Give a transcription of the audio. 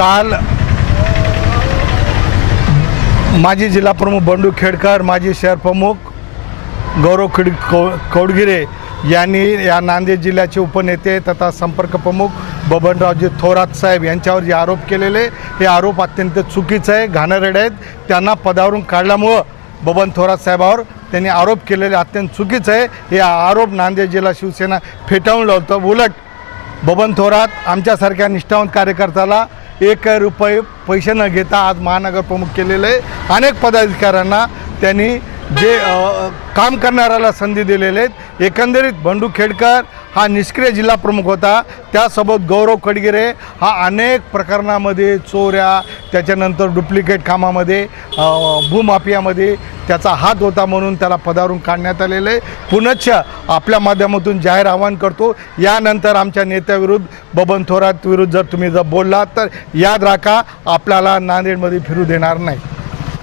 काल माजी जिल्हाप्रमुख बंडू खेडकर माजी शहरप्रमुख गौरव खिड कौ कौडगिरे यांनी या नांदेड जिल्ह्याचे उपनेते तथा संपर्क प्रमुख बबनरावजी थोरात साहेब यांच्यावर जे आरोप केलेले हे आरोप अत्यंत चुकीचं आहे घाणेरडे आहेत. त्यांना पदावरून काढल्यामुळं बबन थोरात साहेबावर त्यांनी आरोप केलेले अत्यंत चुकीचं आहे. हे आरोप नांदेड जिल्हा शिवसेना फेटाळून लावतं. उलट बबन थोरात आमच्यासारख्या निष्ठावंत कार्यकर्त्याला एक रुपये पैसे न घेता आज महानगर प्रमुख केलेले अनेक पदाधिकाऱ्यांना त्यांनी जे काम करणाऱ्याला संधी दिलेले आहेत. एकंदरीत बंडू खेडकर हा निष्क्रिय जिल्हा प्रमुख होता. त्यासोबत गौरव कडगिरे हा अनेक प्रकरणामध्ये चोऱ्या त्याच्यानंतर डुप्लिकेट कामामध्ये भूमाफियामध्ये त्याचा हात होता म्हणून त्याला पदावरून काढण्यात आलेलं आहे. पुनश्च आपल्या माध्यमातून जाहीर आवाहन करतो. यानंतर आमच्या नेत्याविरुद्ध बबन थोरात विरुद्ध जर तुम्ही जर बोललात तर याद राखा आपल्याला नांदेडमध्ये फिरू देणार नाही.